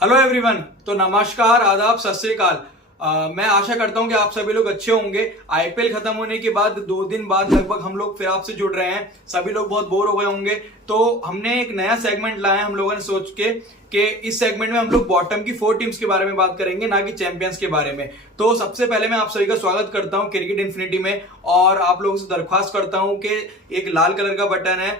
Hello everyone. तो नमस्कार, आदाब, सत श्री अकाल। मैं आशा करता हूं कि आप सभी लोग अच्छे होंगे। आईपीएल खत्म होने के बाद 2 दिन बाद लगभग हम लोग फिर आपसे जुड़ रहे हैं। सभी लोग बहुत बोर हो गए होंगे, तो हमने एक नया सेगमेंट लाया है हम लोगों ने सोच के कि इस सेगमेंट में हम लोग बॉटम की 4 टीम्स के बारे में बात करेंगे, ना कि चैंपियंस के बारे में। तो सबसे पहले मैं आप सभी का स्वागत करता हूं क्रिकेट इन्फिनिटी में, और आप लोगों से दरख्वास्त करता हूं कि एक लाल कलर का बटन है,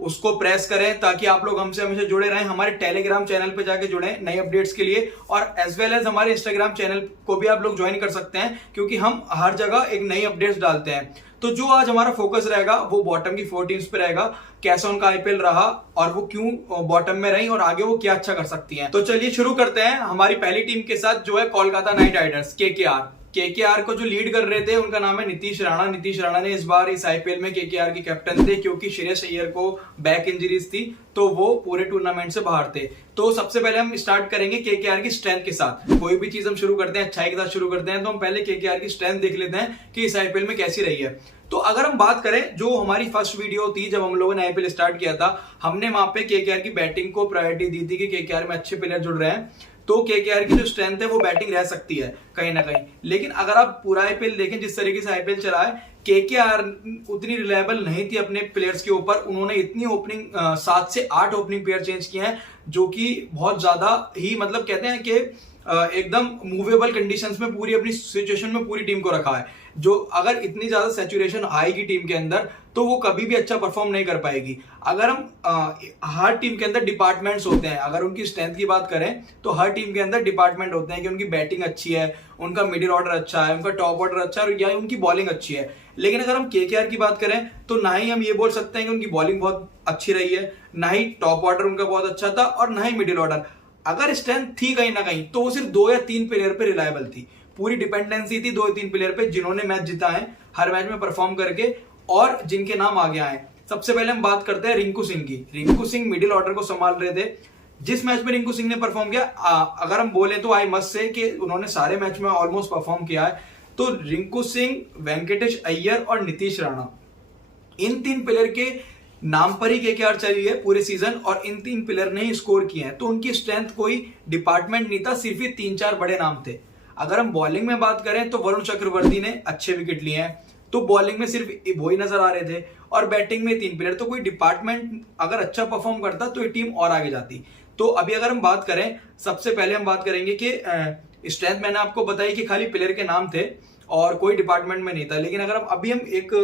उसको प्रेस करें ताकि आप लोग हमसे हमेशा जुड़े रहें। हमारे टेलीग्राम चैनल पे जाके जुड़ें नई अपडेट्स के लिए, और एज वेल एज हमारे इंस्टाग्राम चैनल को भी आप लोग ज्वाइन कर सकते हैं, क्योंकि हम हर जगह एक नई अपडेट्स डालते हैं। तो जो आज हमारा फोकस रहेगा वो बॉटम की 4 टीम्स पे रहेगा, कैसा उनका आईपीएल रहा और वो क्यों बॉटम में रही और आगे वो क्या अच्छा कर सकती हैं। तो चलिए शुरू करते हैं हमारी पहली टीम के साथ, जो है कोलकाता नाइट राइडर्स, केकेआर को जो लीड कर रहे थे उनका नाम है नीतीश राणा। नीतीश राणा ने इस बार इस आईपीएल में केकेआर के कैप्टन थे, क्योंकि श्रेयस अय्यर को बैक इंजरीज थी तो वो पूरे टूर्नामेंट से बाहर थे। तो सबसे पहले हम स्टार्ट करेंगे केकेआर की स्ट्रेंथ के साथ। कोई भी चीज हम शुरू करते हैं अच्छाई के साथ शुरू करते हैं, तो हम पहले केकेआर की स्ट्रेंथ देख लेते हैं कि इस आईपीएल में कैसी रही है। तो अगर हम बात करें, जो हमारी फर्स्ट वीडियो थी जब हम लोगों ने आईपीएल स्टार्ट किया था, हमने वहां पे केकेआर की बैटिंग को प्रायोरिटी दी थी कि केकेआर में अच्छे प्लेयर जुड़ रहे हैं, तो केकेआर की जो स्ट्रेंथ है वो बैटिंग रह सकती है कहीं ना कहीं। लेकिन अगर आप पूरा आईपीएल देखें, जिस तरीके से आईपीएल चला है, केकेआर उतनी रिलायबल नहीं थी अपने प्लेयर्स के ऊपर। उन्होंने इतनी ओपनिंग 7 से 8 ओपनिंग प्लेयर चेंज किए हैं, जो कि बहुत ज्यादा ही मतलब कहते हैं कि एकदम मूवेबल कंडीशंस में पूरी अपनी सिचुएशन में पूरी टीम को रखा है। जो अगर इतनी ज्यादा सैचुरेशन आएगी टीम के अंदर तो वो कभी भी अच्छा परफॉर्म नहीं कर पाएगी। अगर हम हर टीम के अंदर डिपार्टमेंट्स होते हैं, अगर उनकी स्ट्रेंथ की बात करें तो हर टीम के अंदर डिपार्टमेंट होते हैं कि उनकी बैटिंग अच्छी है, उनका मिडिल ऑर्डर अच्छा है, उनका टॉप ऑर्डर अच्छा है, या उनकी बॉलिंग अच्छी है। लेकिन अगर हम केकेआर की बात करें तो ना ही हम ये बोल सकते हैं कि उनकी बॉलिंग बहुत अच्छी रही है, ना ही टॉप ऑर्डर उनका बहुत अच्छा था, और ना ही मिडिल ऑर्डर। अगर स्ट्रेंथ थी कहीं ना कहीं तो वो सिर्फ 2 या 3 प्लेयर पे रिलायबल थी। पूरी डिपेंडेंसी थी 2 या 3 प्लेयर पे, जिन्होंने मैच जीता है हर मैच में परफॉर्म करके, और जिनके नाम आगे आए। सबसे पहले हम बात करते हैं रिंकू सिंह की। रिंकू सिंह मिडिल ऑर्डर को संभाल रहे थे। जिस मैच में रिंकू सिंह ने परफॉर्म किया, अगर हम बोले तो आई मस्ट से कि उन्होंने सारे मैच में ऑलमोस्ट परफॉर्म किया है। तो रिंकू सिंह, वेंकटेश अय्यर और नीतीश राणा, इन 3 प्लेयर के नाम पर ही केकेआर चली है पूरे सीजन, और इन 3 प्लेयर ने ही स्कोर किए हैं। तो उनकी स्ट्रेंथ कोई डिपार्टमेंट नहीं था, सिर्फ ये 3-4 बड़े नाम थे। अगर हम बॉलिंग में बात करें तो वरुण चक्रवर्ती ने अच्छे विकेट लिए हैं, तो बॉलिंग में सिर्फ वो ही नजर आ रहे थे, और बैटिंग में 3 प्लेयर। तो कोई डिपार्टमेंट अगर अच्छा परफॉर्म करता तो ये टीम और आगे जाती। तो अभी अगर हम बात करें, सबसे पहले हम बात करेंगे कि स्ट्रेंथ मैंने आपको बताई कि खाली प्लेयर के नाम थे और कोई डिपार्टमेंट में नहीं था। लेकिन अगर हम एक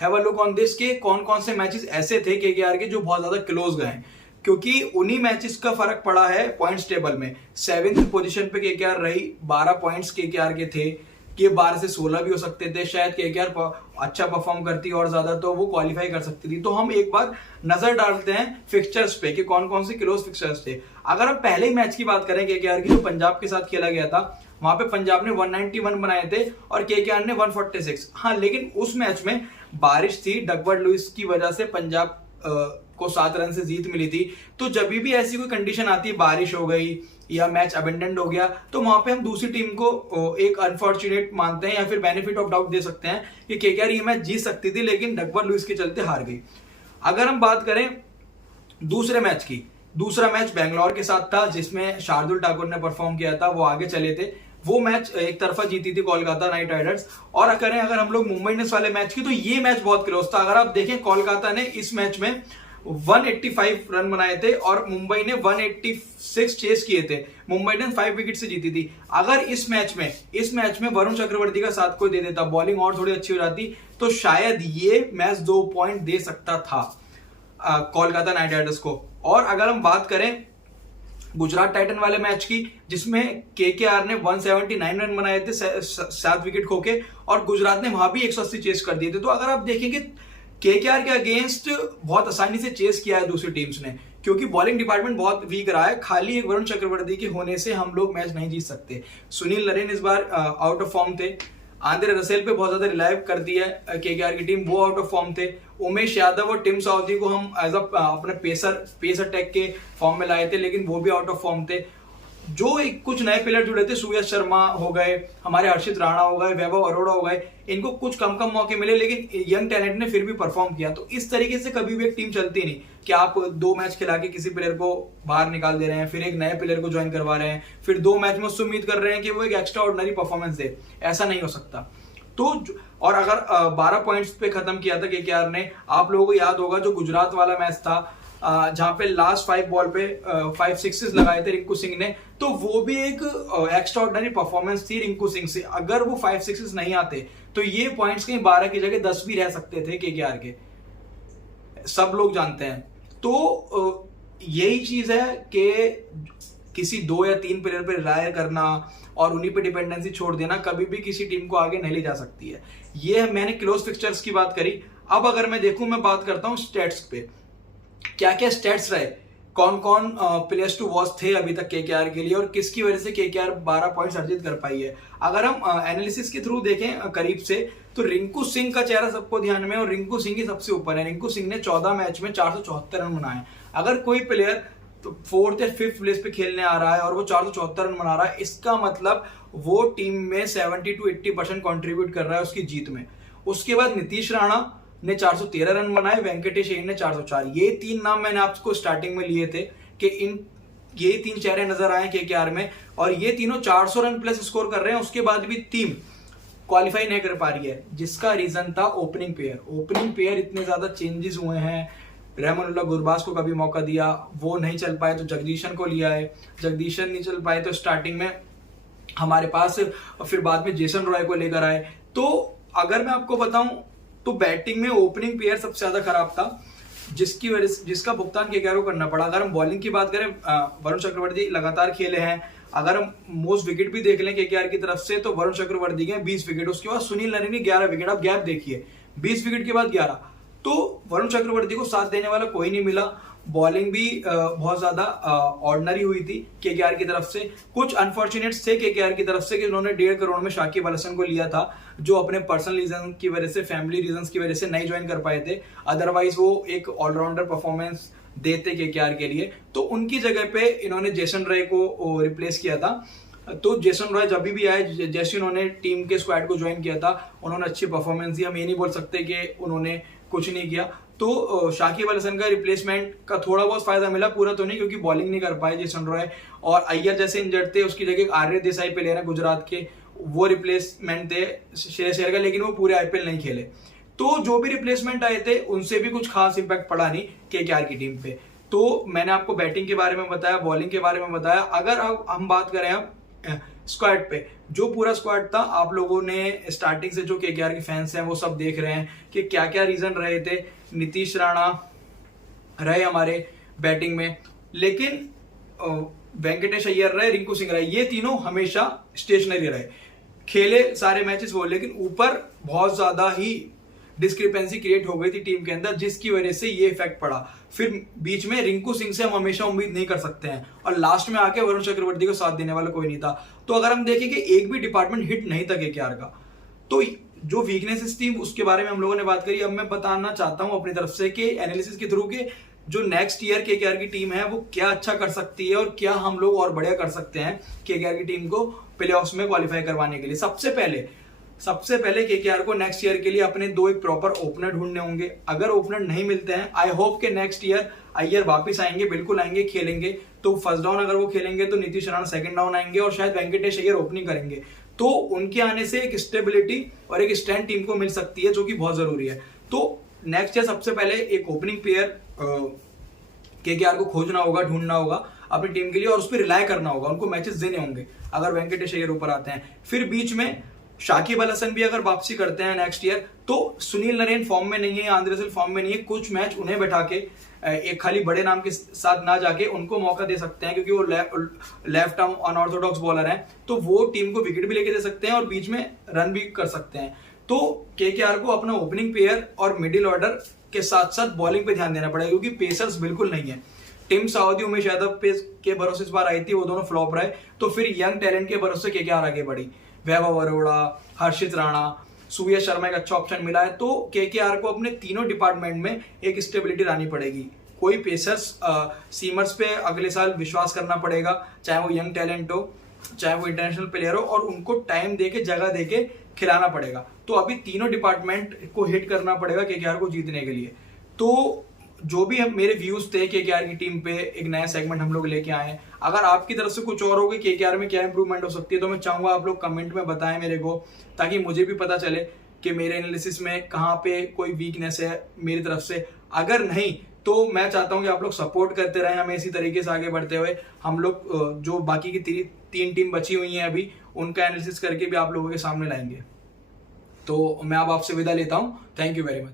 have a look on this के कौन कौन से मैचेस ऐसे थे केकेआर के जो बहुत ज्यादा क्लोज गए, क्योंकि उन्हीं मैचेस का फर्क पड़ा है पॉइंट्स टेबल में। 7th पोजीशन पे केकेआर रही, 12 पॉइंट्स केकेआर के थे, कि 12 से 16 भी हो सकते थे। शायद केकेआर अच्छा परफॉर्म करती और ज्यादा तो वो क्वालिफाई कर सकती थी। तो हम एक बार नजर डालते हैं फिक्चर्स पे कि कौन कौन से क्लोज फिक्चर्स थे। अगर हम पहले ही मैच की बात करें केकेआर की, जो पंजाब के साथ खेला गया था, वहां पे पंजाब ने 191 बनाए थे और केकेआर ने 146। हाँ, लेकिन उस मैच में बारिश थी, डगवर्थ लुइस की वजह से पंजाब को 7 रन से जीत मिली थी। तो जब भी ऐसी कोई कंडीशन आती है, बारिश हो गई या मैच अबेंडेंट हो गया, तो वहां पे हम दूसरी टीम को एक अनफॉर्चुनेट मानते हैं या फिर बेनिफिट ऑफ डाउट दे सकते हैं कि केकेआर ये मैच जीत सकती थी, लेकिन डगवर्थ लुइस के चलते हार गई। अगर हम बात करें दूसरे मैच की, दूसरा मैच बेंगलोर के साथ था, जिसमें शार्दुल ठाकुर ने परफॉर्म किया था, वो आगे चले थे। वो मैच एक तरफा जीती थी कोलकाता नाइट राइडर्स। और करें अगर हम लोग मुंबई इंडियंस वाले मैच की, तो ये मैच बहुत क्लोज था। अगर आप देखें, कोलकाता ने इस मैच में 185 रन बनाए थे और मुंबई ने 186 चेस किए थे। मुंबई ने 5 विकेट से जीती थी। अगर इस मैच में वरुण चक्रवर्ती का साथ कोई दे देता, बॉलिंग और थोड़ी अच्छी हो जाती, तो शायद ये मैच 2 पॉइंट दे सकता था कोलकाता नाइट राइडर्स को। और अगर हम बात करें गुजरात टाइटन वाले मैच की, जिसमें केकेआर ने 179 रन बनाए थे 7 विकेट खोके, और गुजरात ने वहां भी 180 चेस कर दिए थे। तो अगर आप देखेंगे, केकेआर के अगेंस्ट बहुत आसानी से चेस किया है दूसरी टीम्स ने, क्योंकि बॉलिंग डिपार्टमेंट बहुत वीक रहा है। खाली एक वरुण चक्रवर्ती के होने से हम लोग मैच नहीं जीत सकते। सुनील नरेन इस बार आउट ऑफ फॉर्म थे। आंद्रे रसेल पे बहुत ज्यादा रिलाय करती है केकेआर की टीम, वो आउट ऑफ फॉर्म थे। उमेश यादव और टिम साउदी को हम एज अपने पेस अटैक के फॉर्म में लाए थे, लेकिन वो भी आउट ऑफ फॉर्म थे। जो एक कुछ नए प्लेयर जुड़े थे, सूर्य शर्मा हो गए, हमारे हर्षित राणा हो गए, वैभव अरोड़ा हो गए, इनको कुछ कम मौके मिले, लेकिन यंग टैलेंट ने फिर भी परफॉर्म किया। तो इस तरीके से कभी भी एक टीम चलती नहीं। कि आप 2 मैच खिला के किसी प्लेयर को बाहर निकाल दे रहे हैं, फिर एक नए प्लेयर को ज्वाइन करवा रहे हैं, फिर 2 मैच में उससे उम्मीद कर रहे हैं कि वो एक एक्स्ट्रा ऑर्डिनरी परफॉर्मेंस दे। ऐसा नहीं हो सकता। तो और अगर 12 पॉइंट्स पे खत्म किया था केकेआर ने, आप लोगों को याद होगा जो गुजरात वाला मैच था जहां पे लास्ट 5 बॉल पे 5 सिक्सेस लगाए थे रिंकू सिंह ने, तो वो भी एक एक्स्ट्रा ऑर्डिनरी परफॉर्मेंस थी रिंकू सिंह से। अगर वो 5 सिक्सेस नहीं आते तो ये पॉइंट्स कहीं 12 की जगह 10 भी रह सकते थे केकेआर के, सब लोग जानते हैं। तो यही चीज है कि किसी 2 या 3 प्लेयर पे रिलाय करना और उन्हीं पे डिपेंडेंसी छोड़ देना कभी भी किसी टीम को आगे नहीं ले जा सकती है। ये मैंने क्लोज फिक्सचर्स की बात करी। अब अगर मैं देखूं, मैं बात करता हूं स्टैट्स पे, क्या क्या स्टैट्स रहे, कौन कौन प्लेयर्स टू वॉच थे अभी तक केकेआर के लिए और किसकी वजह से केकेआर 12 पॉइंट्स अर्जित कर पाई है। अगर हम एनालिसिस के थ्रू देखें करीब से, तो रिंकू सिंह का चेहरा सबको ध्यान में, और रिंकू सिंह ही सबसे ऊपर है। रिंकू सिंह ने 14 मैच में 474 रन बनाए। अगर कोई प्लेयर तो 4th या 5th प्लेस पे खेलने आ रहा है और वो 474 रन बना रहा है, इसका मतलब वो टीम में 70 to 80% कॉन्ट्रीब्यूट कर रहा है उसकी जीत में। उसके बाद नीतीश राणा ने 413 रन बनाए, वेंकटेश अय्यर ने 404। ये 3 नाम मैंने आपको स्टार्टिंग में लिए थे कि ये 3 चेहरे नजर आए केकेआर में, और ये तीनों 400 रन प्लस स्कोर कर रहे हैं। उसके बाद भी टीम क्वालिफाई नहीं कर पा रही है, जिसका रीजन था ओपनिंग पेयर। ओपनिंग पेयर इतने ज्यादा चेंजेस हुए हैं। रहमानुल्लाह गुरबाज को कभी मौका दिया, वो नहीं चल पाए तो जगदीशन को लिया है, जगदीशन नहीं चल पाए तो स्टार्टिंग में हमारे पास, फिर बाद में जेसन रॉय को लेकर आए। तो अगर मैं आपको बताऊं तो बैटिंग में ओपनिंग पेयर सबसे ज्यादा खराब था, जिसकी वजह से जिसका भुगतान केकेआर को करना पड़ा। अगर हम बॉलिंग की बात करें, वरुण चक्रवर्ती लगातार खेले हैं। अगर हम मोस्ट विकेट भी देख लें केकेआर की तरफ से, तो वरुण चक्रवर्ती के 20 विकेट, उसके बाद सुनील नरेन के 11 विकेट। आप गैप देखिए, 20 विकेट के बाद 11। तो वरुण चक्रवर्ती को साथ देने वाला कोई नहीं मिला। बॉलिंग भी बहुत ज्यादा ऑर्डिनरी हुई थी केकेआर की तरफ से। कुछ अनफॉर्चुनेट्स थे केकेआर की तरफ से कि उन्होंने 1.5 करोड़ में शाकिब अल हसन को लिया था, जो अपने पर्सनल रीजन की वजह से, फैमिली रीजन की वजह से नहीं ज्वाइन कर पाए थे। अदरवाइज वो एक ऑलराउंडर परफॉर्मेंस देते केकेआर के लिए। तो उनकी जगह पे इन्होंने जेसन रॉय को रिप्लेस किया था। तो जेसन रॉय जब भी आए, जैसे उन्होंने टीम के स्क्वाड को ज्वाइन किया था, उन्होंने अच्छी परफॉर्मेंस दी। हम ये नहीं बोल सकते कि उन्होंने कुछ नहीं किया। तो शाकिब अल हसन का रिप्लेसमेंट का थोड़ा बहुत फायदा मिला, पूरा तो नहीं, क्योंकि बॉलिंग नहीं कर पाए जेसन रॉय। और अय्यर जैसे इंजर्ड थे, उसकी जगह आर्य देसाई प्लेयर है गुजरात के, वो रिप्लेसमेंट थे श्रेयस अय्यर का, लेकिन वो पूरे आईपीएल नहीं खेले। तो जो भी रिप्लेसमेंट आए थे उनसे भी कुछ खास इंपैक्ट पड़ा नहीं केकेआर की टीम पे। तो मैंने आपको बैटिंग के बारे में बताया, बॉलिंग के बारे में बताया। अगर अब हम बात करें अब स्क्वाड पे, जो पूरा स्क्वाड था, आप लोगों ने स्टार्टिंग से जो केकेआर के फैंस हैं वो सब देख रहे हैं कि क्या क्या रीजन रहे थे। नीतीश राणा रहे हमारे बैटिंग में, लेकिन वेंकटेश अय्यर रहे, रिंकू सिंह रहे, ये तीनों हमेशा स्टेशनरी रहे, खेले सारे मैचेस वो, लेकिन ऊपर बहुत ज्यादा ही डिस्क्रिपेंसी क्रिएट हो गई थी टीम के अंदर, जिसकी वजह से ये इफेक्ट पड़ा। फिर बीच में रिंकू सिंह से हम हमेशा उम्मीद नहीं कर सकते हैं, और लास्ट में आके वरुण चक्रवर्ती को साथ देने वाला कोई नहीं था। तो अगर हम देखें कि एक भी डिपार्टमेंट हिट नहीं था केकेआर का, तो जो वीकनेसेस थी उसके बारे में हम लोगों ने बात करी। अब मैं बताना चाहता हूं अपनी तरफ से कि एनालिसिस के थ्रू के जो नेक्स्ट ईयर केकेआर की टीम है वो क्या अच्छा कर सकती है और क्या हम लोग और बढ़िया कर सकते हैं केकेआर की टीम को प्लेऑफ्स में क्वालिफाई करवाने के लिए। सबसे पहले केकेआर को नेक्स्ट ईयर के लिए अपने 2 एक प्रॉपर ओपनर ढूंढने होंगे। अगर ओपनर नहीं मिलते हैं, आई होप के नेक्स्ट ईयर अय्यर वापस आएंगे, बिल्कुल आएंगे, खेलेंगे। तो फर्स्ट डाउन अगर वो खेलेंगे तो नीतीश राणा सेकंड डाउन आएंगे, और शायद वेंकटेश अय्यर ओपनिंग करेंगे। तो उनके आने से एक स्टेबिलिटी और एक स्टैंड टीम को मिल सकती है, जो कि बहुत जरूरी है। तो नेक्स्ट ईयर सबसे पहले एक ओपनिंग प्लेयर केकेआर को खोजना होगा, ढूंढना होगा अपनी टीम के लिए, और उस पर रिलाय करना होगा, उनको मैचेस देने होंगे अगर वेंकटेश अय्यर ऊपर आते हैं। फिर बीच में शाकिब अल हसन भी अगर वापसी करते हैं नेक्स्ट ईयर, तो सुनील नरेन फॉर्म में नहीं है, आंद्रे रसेल फॉर्म में नहीं है, कुछ मैच उन्हें बैठा के एक खाली बड़े नाम के साथ ना जाके उनको मौका दे सकते हैं, क्योंकि वो लेफ्ट आर्म अनऑर्थोडॉक्स बॉलर हैं, तो वो टीम को विकेट भी लेके दे सकते हैं और बीच में रन भी कर सकते हैं। तो केकेआर को अपना ओपनिंग पेयर और मिडिल ऑर्डर के साथ साथ बॉलिंग पे ध्यान देना पड़ेगा, क्योंकि पेसर्स बिल्कुल नहीं है। टीम साउदी उमेश यादव के भरोसे इस बार आई थी, वो दोनों फ्लॉप रहे। तो फिर यंग टैलेंट के भरोसे केकेआर आगे बढ़ी, वैभव अरोड़ा, हर्षित राणा, सूर्य शर्मा एक अच्छा ऑप्शन मिला है। तो केकेआर को अपने तीनों डिपार्टमेंट में एक स्टेबिलिटी लानी पड़ेगी। कोई पेसर्स सीमर्स पे अगले साल विश्वास करना पड़ेगा, चाहे वो यंग टैलेंट हो, चाहे वो इंटरनेशनल प्लेयर हो, और उनको टाइम देके, जगह देके खिलाना पड़ेगा। तो अभी तीनों डिपार्टमेंट को हिट करना पड़ेगा केकेआर को जीतने के लिए। तो जो भी हम मेरे व्यूज थे केकेआर की टीम पे, एक नया सेगमेंट हम लोग लेके आए हैं। अगर आपकी तरफ से कुछ और होगा केकेआर में क्या इंप्रूवमेंट हो सकती है, तो मैं चाहूंगा आप लोग कमेंट में बताएं मेरे को, ताकि मुझे भी पता चले कि मेरे एनालिसिस में कहाँ पे कोई वीकनेस है मेरी तरफ से। अगर नहीं तो मैं चाहता हूँ कि आप लोग सपोर्ट करते रहें हमें इसी तरीके से आगे बढ़ते हुए। हम लोग जो बाकी की 3 टीम बची हुई हैं अभी, उनका एनालिसिस करके भी आप लोगों के सामने लाएंगे। तो मैं अब आपसे विदा लेता हूँ। Thank you very much.